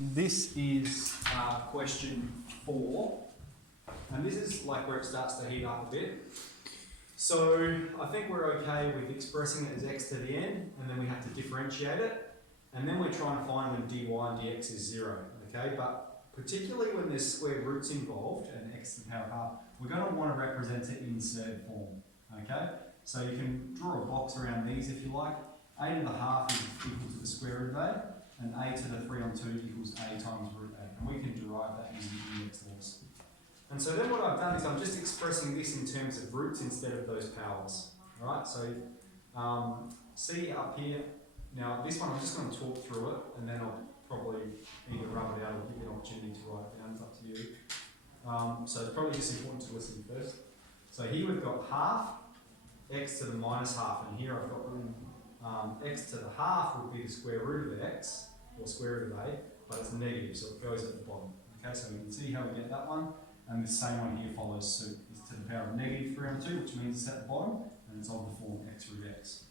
this is question 4, and this is like where it starts to heat up a bit. So I think we're okay with expressing it as x to the n, and then we have to differentiate it, and then we're trying to find when dy and dx is 0, okay? But particularly when there's square roots involved and x to the power of half, we're going to want to represent it in surd form, okay? So you can draw a box around these if you like. A to the half is equal to the square root of a, and a to the 3 on 2 equals a times root a, and we can derive that using index laws. And so then what I've done is I'm just expressing this in terms of roots instead of those powers. Alright, so see up here, now this one I'm just going to talk through it, and then I'll probably either rub it out or give you an opportunity to write it down, it's up to you. So it's probably just important to listen first. So here we've got half x to the minus half, and here I've got x to the half would be the square root of x, or square root of a, but it's negative, so it goes at the bottom. Okay, so we can see how we get that one, and the same one here follows suit. It's to the power of negative 3 on 2, which means it's at the bottom, and it's of the form x root x.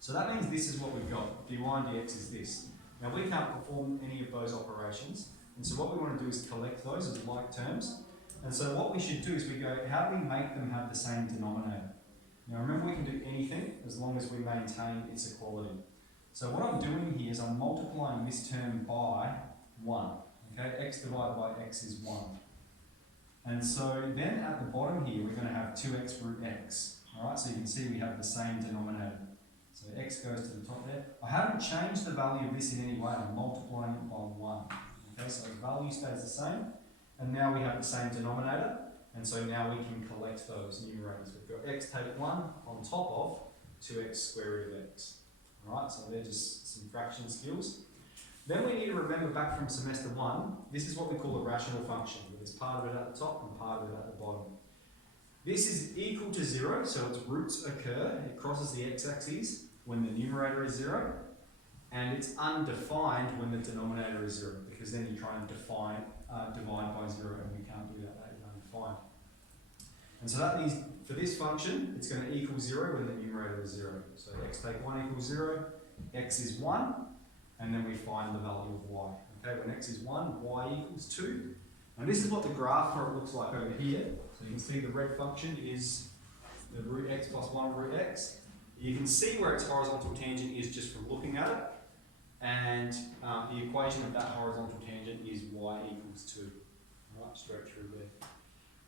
So that means this is what we've got. dy and dx is this. Now we can't perform any of those operations, and so what we want to do is collect those as like terms. And so what we should do is we go, how do we make them have the same denominator? Now remember, we can do anything as long as we maintain its equality. So what I'm doing here is I'm multiplying this term by 1. Okay, x divided by x is 1. And so then at the bottom here we're going to have 2x root x. Alright, so you can see we have the same denominator. So x goes to the top there. I haven't changed the value of this in any way, I'm multiplying it by 1. Okay, so the value stays the same, and now we have the same denominator, and so now we can collect those numerators. We've got x take 1 on top of 2x square root of x. Alright, so they're just some fraction skills. Then we need to remember back from semester 1, this is what we call a rational function, where there's part of it at the top and part of it at the bottom. This is equal to 0, so its roots occur, it crosses the x-axis when the numerator is 0, and it's undefined when the denominator is 0, because then you try and divide by 0, and we can't do that, that is undefined. And so that means for this function, it's going to equal 0 when the numerator is 0. So x take 1 equals 0, x is 1, and then we find the value of y. Okay, when x is 1, y equals 2. And this is what the graph for it looks like over here. So you can see the red function is the root x plus 1 root x. You can see where its horizontal tangent is just from looking at it. And the equation of that horizontal tangent is y equals 2. Right, straight through there.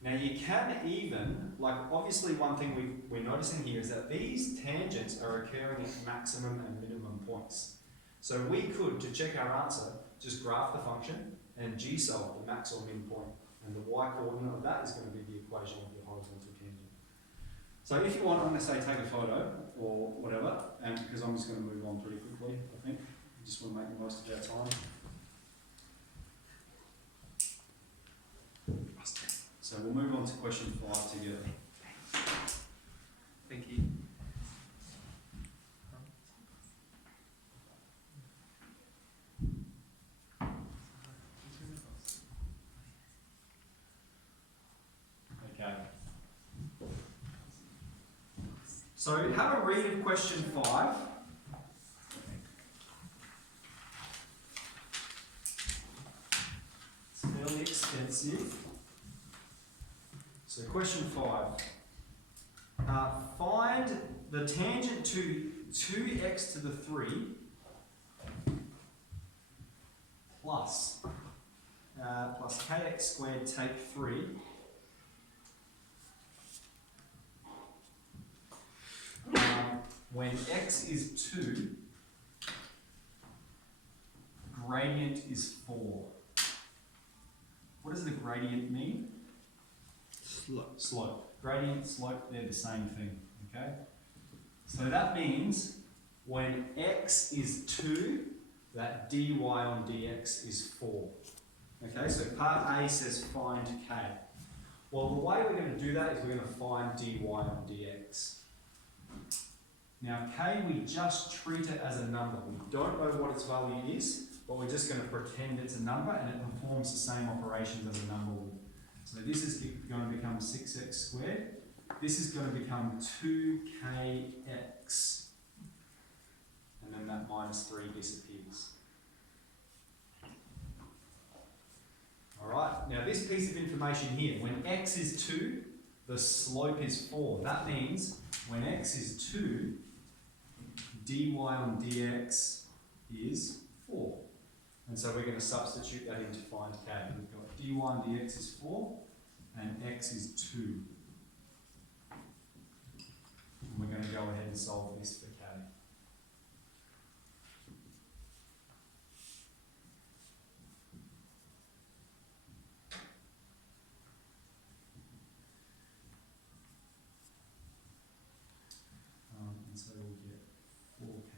Now you can even, like obviously one thing we're noticing here is that these tangents are occurring at maximum and minimum points. So we could, to check our answer, just graph the function and g-solve the max or min point. And the y coordinate of that is going to be the equation of the horizontal tangent. So if you want, I'm going to say take a photo or whatever, and because I'm just going to move on pretty quickly, I think. I just want to make the most of our time. So we'll move on to question 5 together. Thank you. Okay. So have a read of question 5. It's fairly extensive. So question 5. Find the tangent to 2x to the 3 plus kx squared take 3 when x is 2, gradient is 4. What does the gradient mean? Slope. Gradient, slope, they're the same thing, okay? So that means when x is 2, that dy on dx is 4. Okay, so part A says find k. Well, the way we're going to do that is we're going to find dy on dx. Now k, we just treat it as a number. We don't know what its value is, but we're just going to pretend it's a number and it performs the same operations as a number would. So this is going to become 6x squared. This is going to become 2kx. And then that minus 3 disappears. this piece of information here, when x is 2, the slope is 4. That means when x is 2, dy on dx is 4. And so we're going to substitute that in to find k. We've got dy on dx is 4 and x is 2. And we're going to go ahead and solve this for k. And so we'll get 4k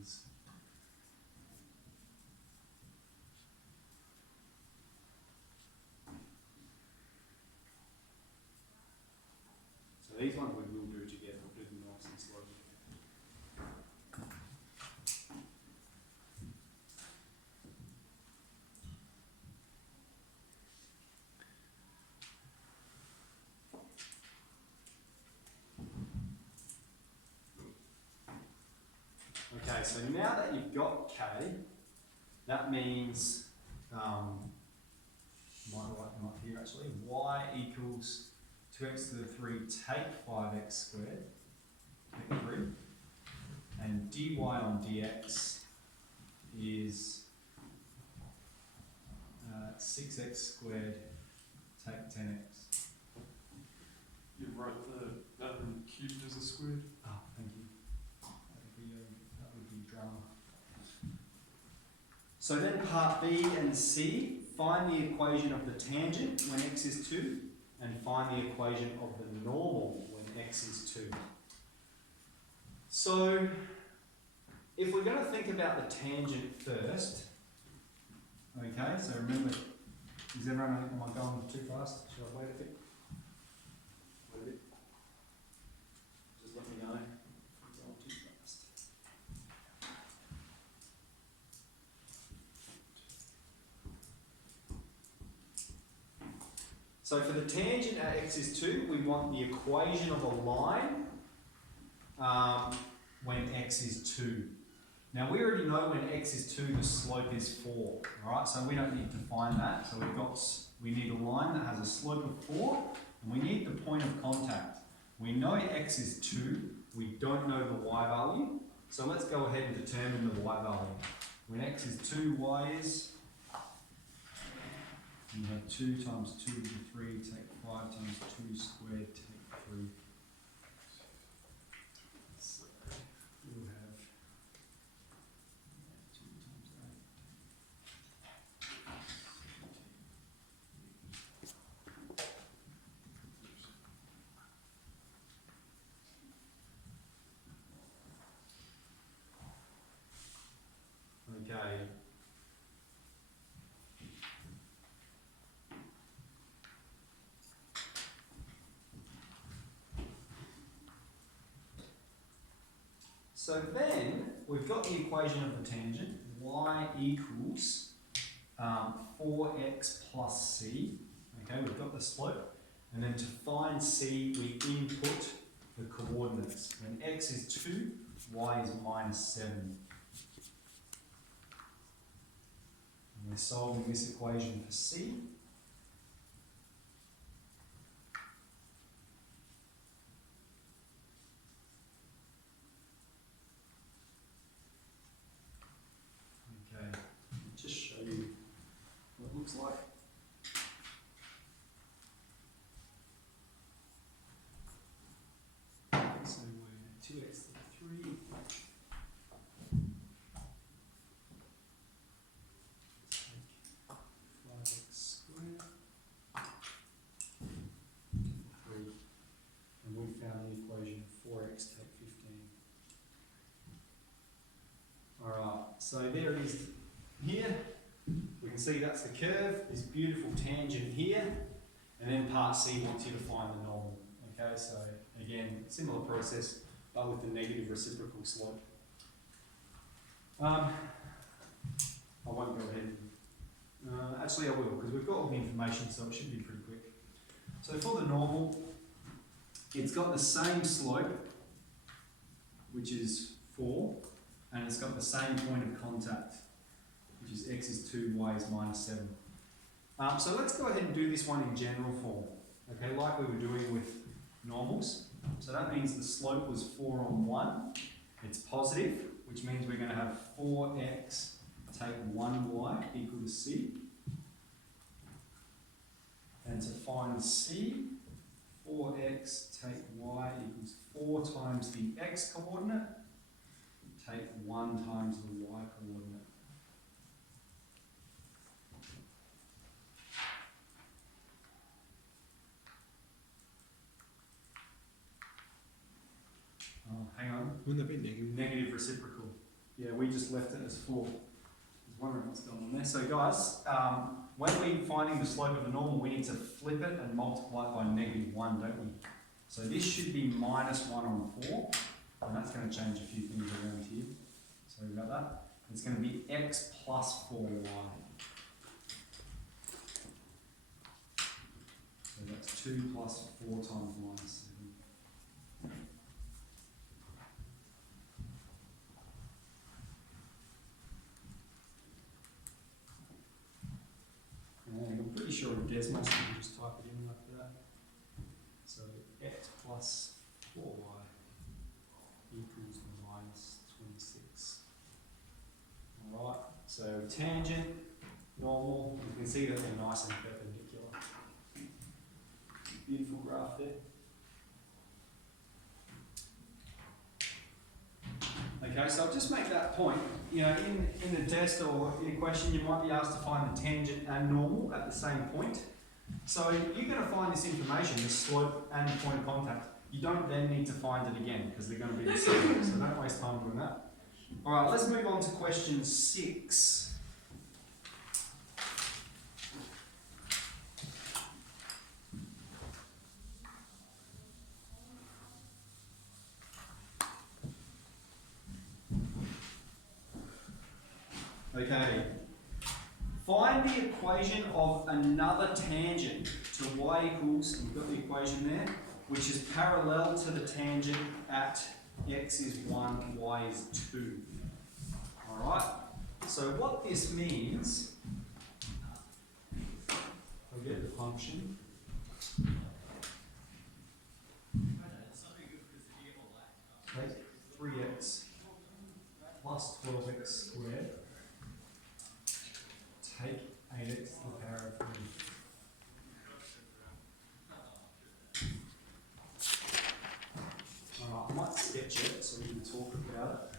is these ones we will do together, we'll do them nice and slowly. Okay, so now that you've got k, that means, might write them up here actually, y equals 2x to the 3 take 5x squared, take 3, and dy on dx is 6x squared take 10x. You wrote that cubed as a squared? Oh, thank you. That would be drama. So then part B and C, find the equation of the tangent when x is 2. And find the equation of the normal when x is 2. So, if we're going to think about the tangent first, okay, so remember, is everyone, am I going too fast? Should I wait a bit? Wait a bit. Just let me know if I'm going too fast. So for the tangent at x is 2, we want the equation of a line when x is 2. Now we already know when x is 2 the slope is 4, alright? So we don't need to find that. So we need a line that has a slope of 4 and we need the point of contact. We know x is 2, we don't know the y value. So let's go ahead and determine the y value. When x is 2, y is, you have 2 times 2 to the 3, take 5 times 2 squared, take 3. So we'll have 2 times 8. Okay. So then, we've got the equation of the tangent, y equals 4x plus c. Okay, we've got the slope. And then to find c, we input the coordinates. When x is 2, y is minus 7. And we're solving this equation for c. Just show you what it looks like. So we're 2x to the 3. Take 5x squared. 3. And we found the equation 4x take 15. Alright, so there it is. Here, we can see that's the curve, this beautiful tangent here, and then part C wants you to find the normal. Okay, so again, similar process, but with the negative reciprocal slope. I won't go ahead. Actually, I will, because we've got all the information, so it should be pretty quick. So for the normal, it's got the same slope, which is 4, and it's got the same point of contact, which is x is 2, y is minus 7. So let's go ahead and do this one in general form, okay, like we were doing with normals. So that means the slope was 4 on 1. It's positive, which means we're going to have 4x take 1y equal to c. And to find c, 4x take y equals 4 times the x coordinate, take 1 times the y coordinate. Oh, hang on. Wouldn't that be negative? Negative reciprocal. Yeah, we just left it as 4. I was wondering what's going on there. So guys, when we're finding the slope of a normal, we need to flip it and multiply it by -1, don't we? So this should be -1 on 4, and that's going to change a few things around here. Sorry about that. It's going to be x plus 4y. So that's 2 plus 4 times -7. And I'm pretty sure in Desmos you can just type it in like that. So x plus 4y equals -26. Alright, so tangent, normal, you can see that they're nice and perpendicular. Beautiful graph there. Okay, so I'll just make that point. You know, in the test or in a question, you might be asked to find the tangent and normal at the same point. So you're going to find this information, the slope and the point of contact. You don't then need to find it again because they're going to be the same. So don't waste time doing that. All right, let's move on to question 6. Okay, find the equation of another tangent to y equals, you've got the equation there, which is parallel to the tangent at x is 1, y is 2. Alright, so what this means, I'll get the function. Take 3x plus 12x squared. Take 8x to the power of 3. Alright, I might sketch it so we can talk about it.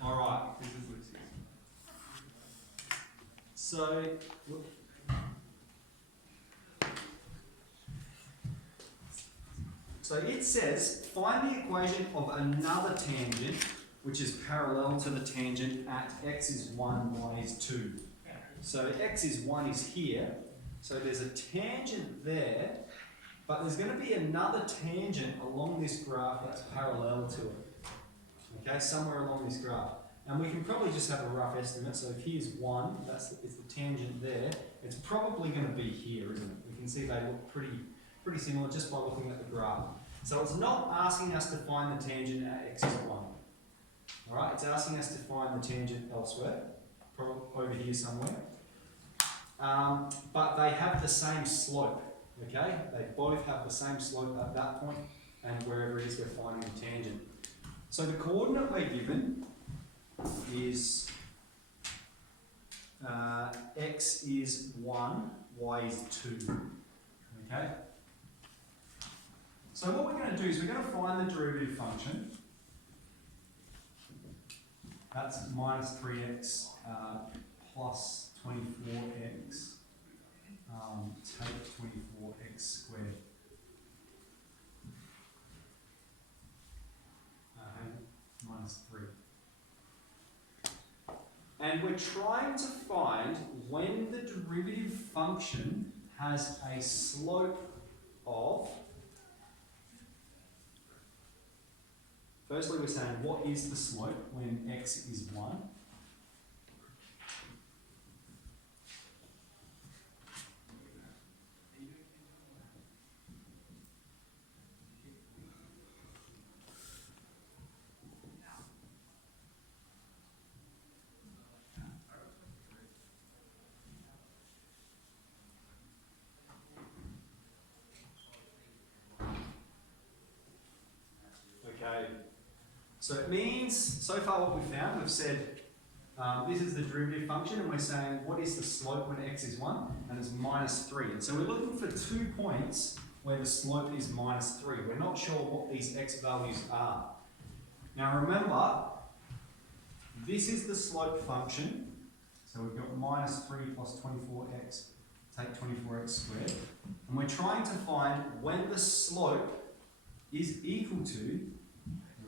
Alright. So it says, find the equation of another tangent which is parallel to the tangent at x is 1, y is 2. So x is 1 is here, so there's a tangent there, but there's going to be another tangent along this graph that's parallel to it. Okay, somewhere along this graph. And we can probably just have a rough estimate. So if here's 1, it's the tangent there. It's probably going to be here, isn't it? We can see they look pretty similar just by looking at the graph. So it's not asking us to find the tangent at x is 1. Alright, it's asking us to find the tangent elsewhere, probably over here somewhere. But they have the same slope, okay? They both have the same slope at that point and wherever it is we're finding the tangent. So the coordinate we're given is x is 1, y is 2, okay? So what we're going to do is we're going to find the derivative function. That's minus 3x plus 24x take 24x squared. Minus 3. And we're trying to find when the derivative function has a slope of, firstly we're saying what is the slope when x is 1? So it means, so far what we've found, we've said this is the derivative function, and we're saying what is the slope when x is 1, and it's -3. And so we're looking for 2 points where the slope is -3. We're not sure what these x values are. Now remember, this is the slope function. So we've got -3 plus 24x, take 24x squared. And we're trying to find when the slope is equal to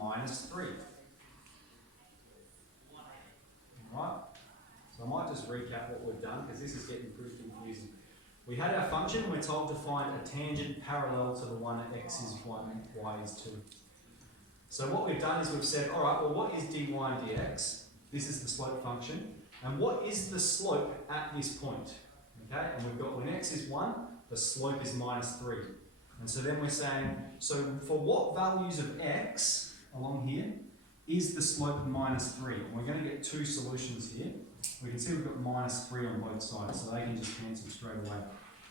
-3. Alright? So I might just recap what we've done, because this is getting pretty confusing. We had our function, we're told to find a tangent parallel to the one at x is 1 and y is 2. So what we've done is we've said, alright, well what is dy and dx? This is the slope function. And what is the slope at this point? Okay, and we've got when x is 1, the slope is -3. And so then we're saying, so for what values of x along here is the slope -3? And we're going to get 2 solutions here. We can see we've got -3 on both sides, so they can just cancel straight away.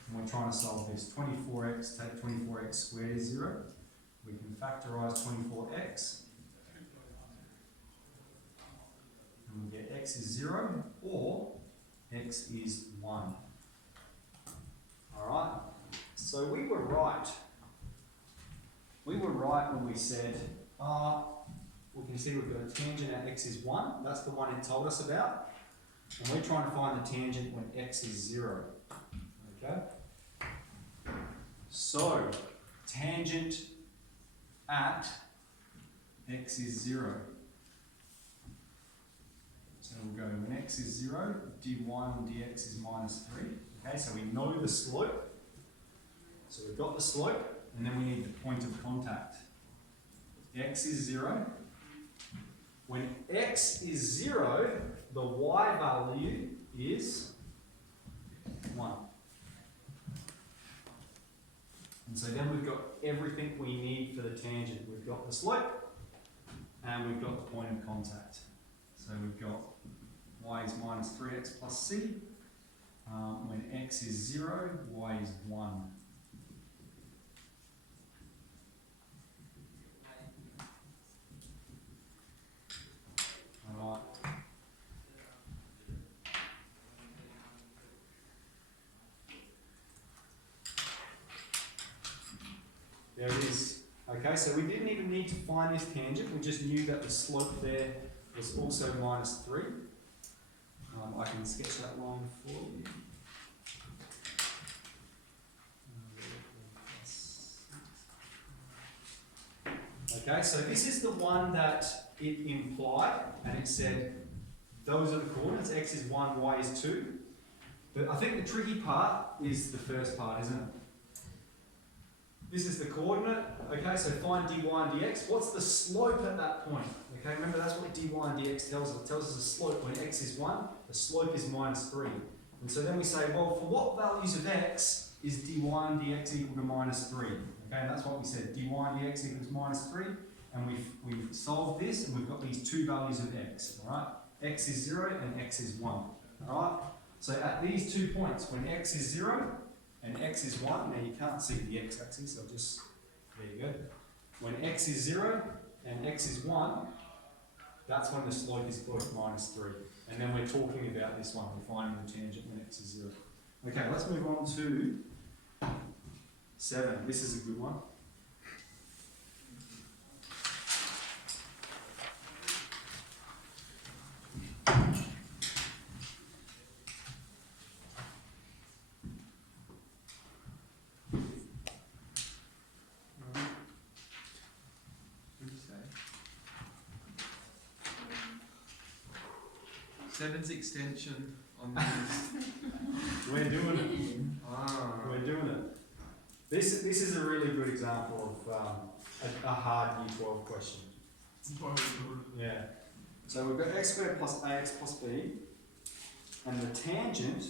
And we're trying to solve this. 24x, take 24x squared is 0. We can factorise 24x. And we get x is 0 or x is 1. Alright, so we were right. We were right when we said, we can see we've got a tangent at x is 1. That's the one it told us about. And we're trying to find the tangent when x is 0. Okay? So, tangent at x is 0. So we'll go when x is 0, dy and dx is -3. Okay, so we know the slope. So we've got the slope, and then we need the point of contact. X is 0. When x is 0, the y value is 1. And so then we've got everything we need for the tangent. We've got the slope, and we've got the point of contact. So we've got y is -3x plus c. When x is 0, y is 1. Alright. There it is. Okay, so we didn't even need to find this tangent, we just knew that the slope there was also -3. I can sketch that line for you. Okay, so this is the one that it implied, and it said those are the coordinates, x is 1, y is 2. But I think the tricky part is the first part, isn't it? This is the coordinate. Okay, so find dy and dx. What's the slope at that point? Okay, remember that's what dy and dx tells us. It tells us the slope when x is 1, the slope is -3. And so then we say, well, for what values of x is dy and dx equal to -3? Okay, and that's what we said. Dy and dx equals -3. And we've solved this, and we've got these 2 values of x. All right, x is 0 and x is 1. All right. So at these 2 points, when x is 0 and x is 1, now you can't see the x-axis, so just, there you go. When x is 0 and x is 1, that's when the slope is both -3. And then we're talking about this one, we're finding the tangent when x is 0. Okay, let's move on to 7. This is a good one. Seven's extension on this. We're doing it. We're doing it. This is a really good example of a hard Year 12 question. Yeah. So we've got x squared plus ax plus b, and the tangent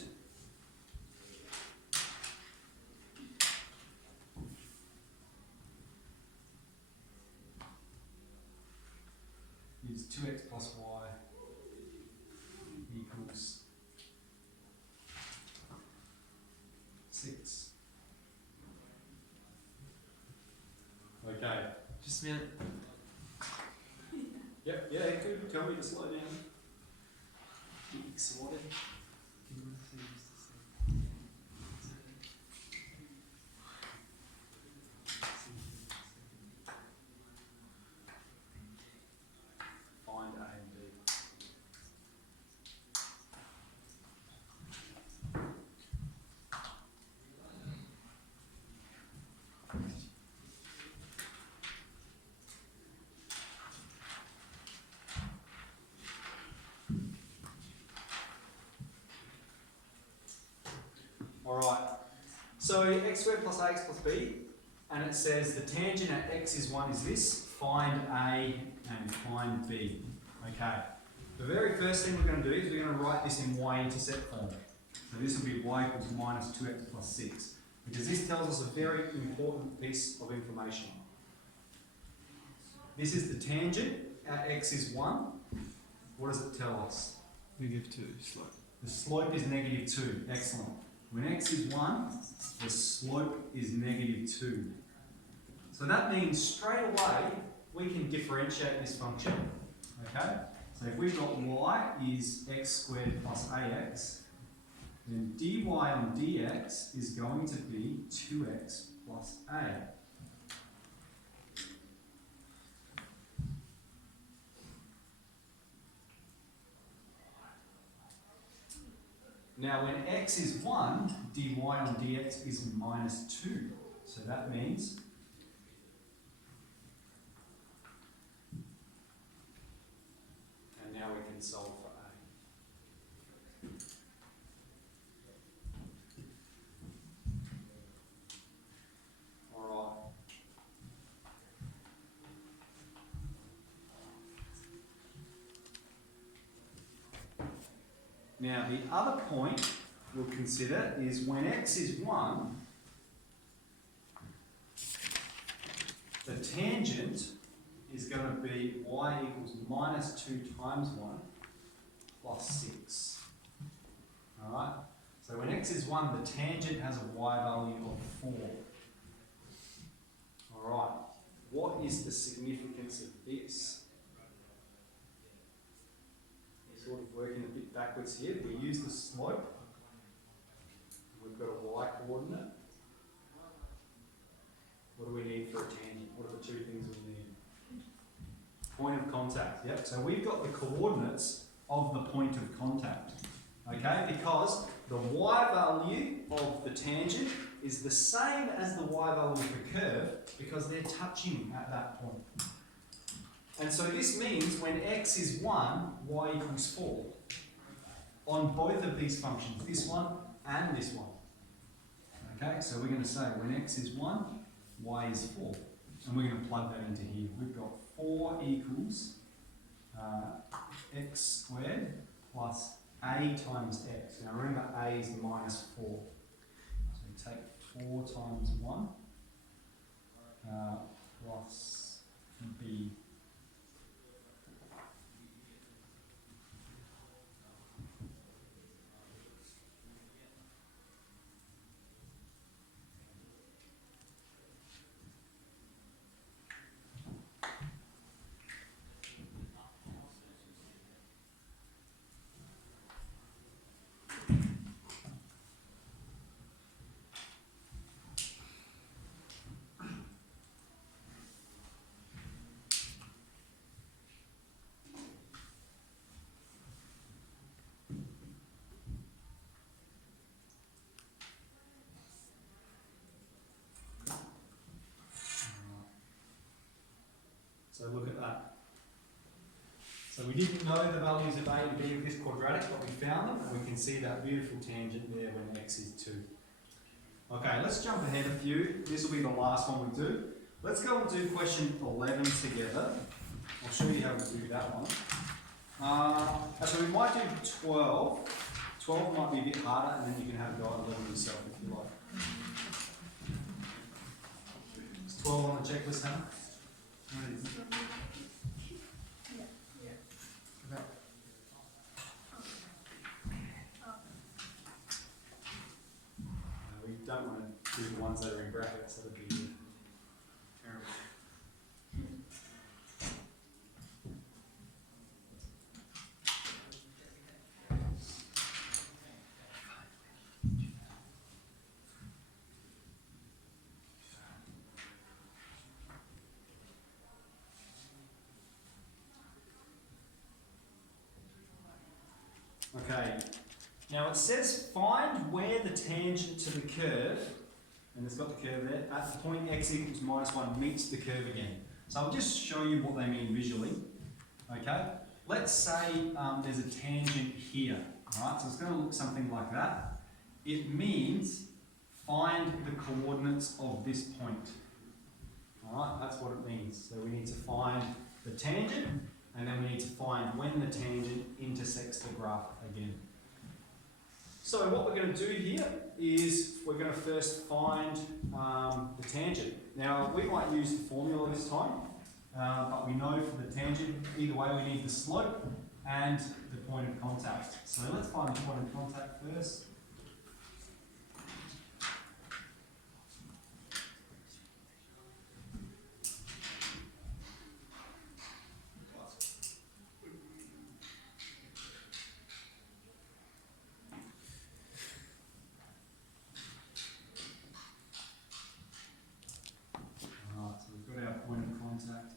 is 2x plus y equals 6. Okay. Just a minute. to slow down. Get excited. Find A and B. Alright, so x squared plus ax plus b, and it says the tangent at x is 1 is this, find A and find B. Okay, the very first thing we're going to do is we're going to write this in y-intercept form. So this will be y equals minus 2x plus 6, because this tells us a very important piece of information. This is the tangent at x is 1. What does it tell us? -2 slope. The slope is -2. Excellent. When x is 1, the slope is -2. So that means straight away we can differentiate this function. Okay? So if we've got y is x squared plus ax, then dy on dx is going to be 2x plus a. Now when x is 1, dy on dx is minus 2. So that means and now we can solve for a. Alright. Now the other point we'll consider is when x is 1, the tangent is going to be y equals minus 2 times 1 plus 6. Alright? So when x is 1, the tangent has a y value of 4. Alright. What is the significance of this? Sort of working a bit backwards here. We use the slope. We've got a y coordinate. What do we need for a tangent? What are the two things we need? Point of contact. Yep. So we've got the coordinates of the point of contact. Okay? Because the y value of the tangent is the same as the y value of the curve because they're touching at that point. And so this means when x is 1, y equals 4 on both of these functions, this one and this one. Okay, so we're going to say when x is 1, y is 4. And we're going to plug that into here. We've got 4 equals x squared plus a times x. Now remember a is minus 4. So we take 4 times 1 plus b. So look at that. So we didn't know the values of a and b of this quadratic, but we found them, and we can see that beautiful tangent there when x is 2. Okay, let's jump ahead a few. This will be the last one we do. Let's go and do question 11 together. I'll show you how we do that one. So we might do 12. 12 might be a bit harder, and then you can have a go at 11 yourself if you like. Is 12 on the checklist, Hannah? We don't want to do the ones that are in brackets, that would be terrible. Okay, now it says find where the tangent to the curve, and it's got the curve there, at the point x equals minus 1 meets the curve again. So I'll just show you what they mean visually. Okay, let's say there's a tangent here, alright, so it's going to look something like that. It means find the coordinates of this point. Alright, that's what it means. So we need to find the tangent, and then we need to find when the tangent intersects the graph again. So what we're going to do here is we're going to first find the tangent. Now we might use the formula this time, but we know for the tangent, either way we need the slope and the point of contact. So let's find the point of contact first.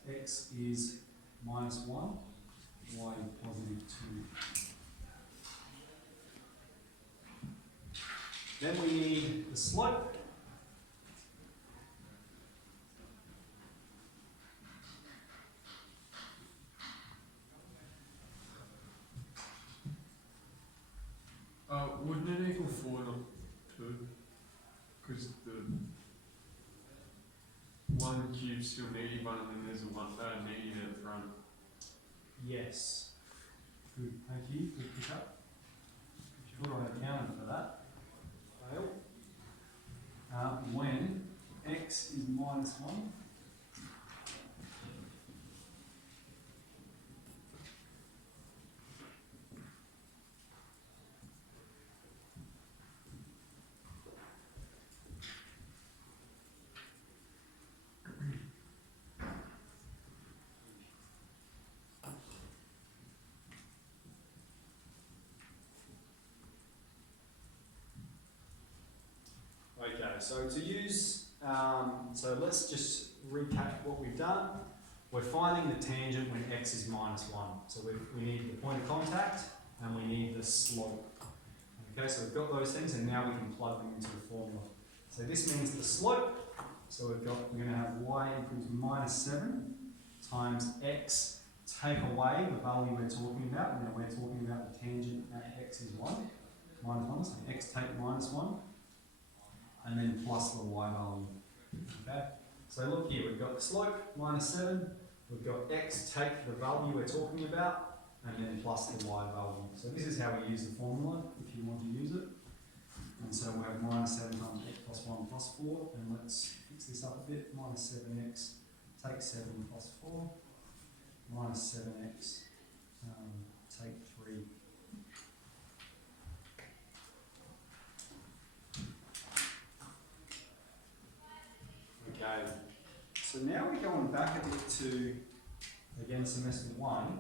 X is minus 1, y is positive 2. Then we need the slope. Wouldn't it equal 4, not 2? Because the 1 cube's still negative 1, and then there's a negative at the front. Yes. Good, thank you. Good pick up. Should have accounted for that. Fail. When x is minus 1. Okay, so to use, so let's just recap what we've done. We're finding the tangent when x is minus 1. So we need the point of contact and we need the slope. Okay, so we've got those things and now we can plug them into the formula. So this means the slope. So we're going to have y equals minus 7 times x, take away the value we're talking about. Now we're talking about the tangent at x is 1, minus 1, so x take minus 1. And then plus the y value. Okay, so look here, we've got the slope, minus 7, we've got x take the value we're talking about, and then plus the y value. So this is how we use the formula, if you want to use it. And so we'll have minus 7 times x plus 1 plus 4, and let's fix this up a bit. Minus 7x, take 7 plus 4, minus 7x, take 3. Okay, so now we're going back a bit to, again, semester 1.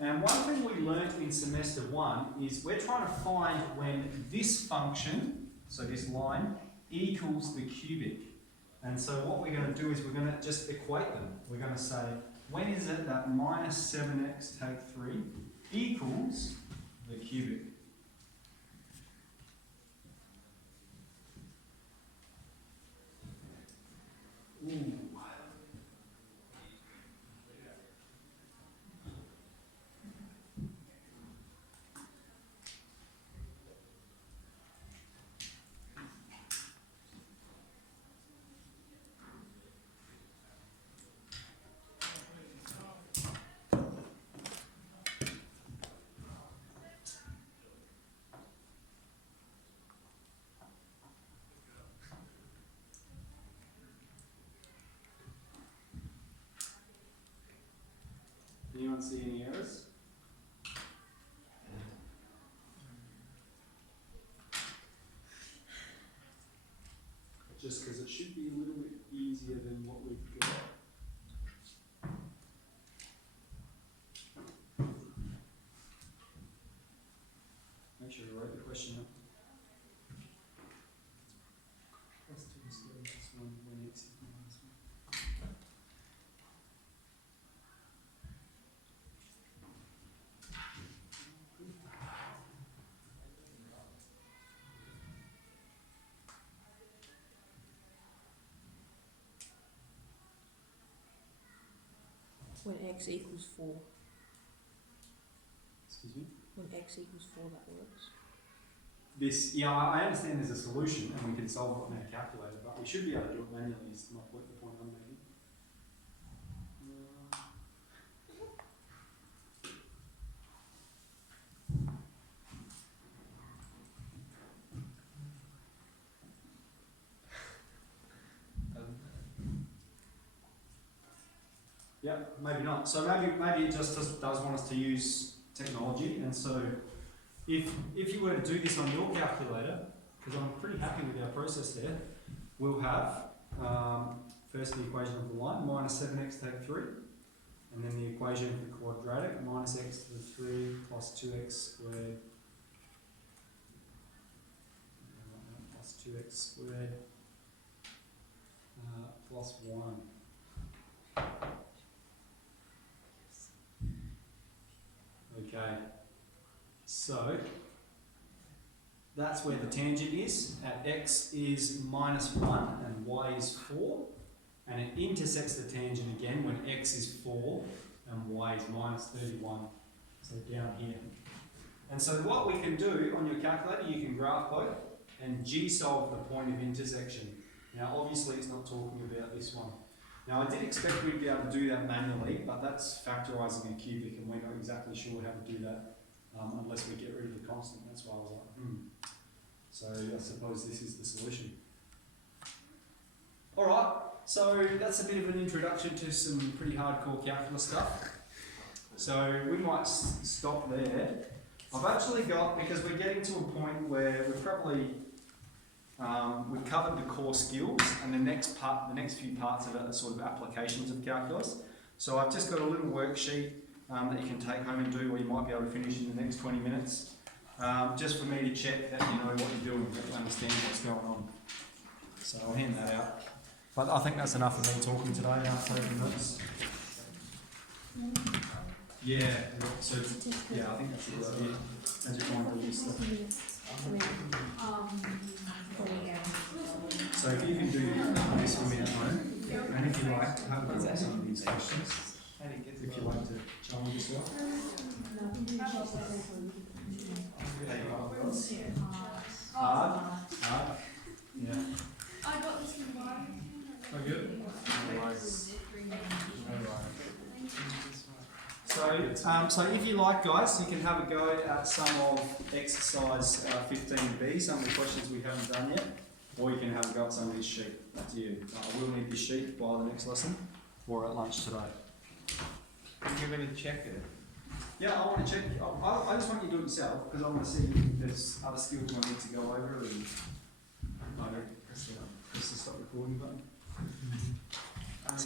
And one thing we learnt in semester 1 is we're trying to find when this function, so this line, equals the cubic. And so what we're going to do is we're going to just equate them. We're going to say, when is it that minus 7x take 3 equals the cubic? Ooh. Anyone see any errors? Just because it should be a little bit easier than what we've got. Make sure you write the question up. Plus 2 is 3 plus 1 when x is minus 1. When x equals 4. Excuse me? When x equals 4, that works. This, yeah, I understand there's a solution and we can solve it on our calculator, but we should be able to do it manually is my point, the point I'm making. Yeah, maybe not. So maybe it just does want us to use technology, and so if you were to do this on your calculator, because I'm pretty happy with our process there, we'll have first the equation of the line, minus 7x take 3, and then the equation of the quadratic, minus x to the 3 plus 2x squared plus 2x squared plus 1. Okay, so that's where the tangent is. At x is minus 1 and y is 4, and it intersects the tangent again when x is 4 and y is minus 31, so down here. And so what we can do on your calculator, you can graph both and g-solve the point of intersection. Now obviously it's not talking about this one. Now I did expect we'd be able to do that manually, but that's factorising a cubic and we're not exactly sure how to do that unless we get rid of the constant. That's why I was like, So I suppose this is the solution. Alright, so that's a bit of an introduction to some pretty hardcore calculus stuff. So we might stop there. I've actually got, because we're getting to a point where we've probably we've covered the core skills, and the next few parts of it are sort of applications of calculus. So I've just got a little worksheet that you can take home and do, or you might be able to finish in the next 20 minutes, just for me to check that you know what you're doing, that you understand what's going on. So I'll hand that out. But I think that's enough of me talking today. Now taking notes. Yeah. So yeah, I think that's a good idea. I just want to use stuff. So if you can do this for me at home, and if you like, have a look at some of these questions. If you like to challenge as well. Hard. Yeah. I got this one. Oh, good. So if you like, guys, you can have a go at some of exercise 15B, some of the questions we haven't done yet, or you can have a go at some of this sheet. Up to you. I will need this sheet by the next lesson, or at lunch today. Are you going to check it? Yeah, I want to check. I just want you to do it yourself because I want to see if there's other skills I need to go over. And I don't press the stop recording button.